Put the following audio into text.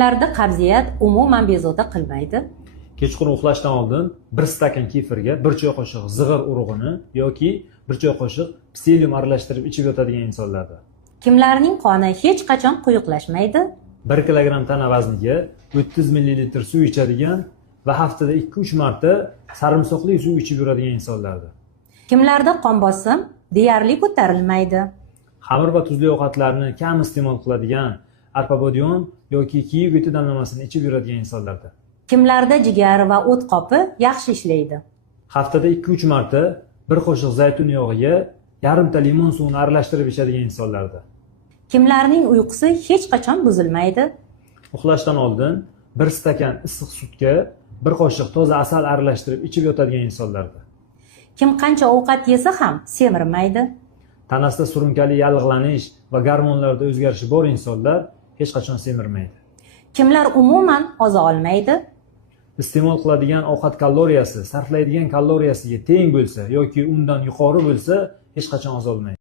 Larda qabziyat umuman bezovta qilmaydi. Kechqurun uxlashdan oldin 1 stakan kefirga 1 choy qoshiq zig'ir urug'ini yoki 1 choy qoshiq psilium aralashtirib ichib yotadigan insonlarda. Kimlarning qoni hech qachon quyuqlashmaydi. 1 kilogramm tana vazniga 30 ml suv ichadigan va haftada 2-3 marta sarimsoqli suv ichib yuradigan insonlarda. Kimlarda qon bosim deyarli ko'tarilmaydi. Xamir va tuzli ovqatlarni kam iste'mol qiladigan, arpa bodyon yoki kiyik o'ti damlamasini ichib yuradigan insonlarda. Kimlarda jigar va o't qopi yaxshi ishlaydi. Haftada 2-3 marta 1 qoshiq zaytun yog'iga yarimta limon suvini aralashtirib ichadigan insonlarda. Kimlarning uyqusi hech qachon buzilmaydi. Uxlashdan oldin 1 stakan issiq sutga 1 qoshiq toza asal aralashtirib ichib yotadigan insonlarda. Kim qancha ovqat yesa ham semirmaydi. Tanasida surunkali yallig'lanish va gormonlarda o'zgarish bor insonlar hech qachon semirmaydi. Kimlar umuman oza olmaydi. Iste'mol qiladigan ovqat kaloriyasi sarflaydigan kaloriyasiga teng bo'lsa yoki undan yuqori bo'lsa hech qachon oza olmaydi.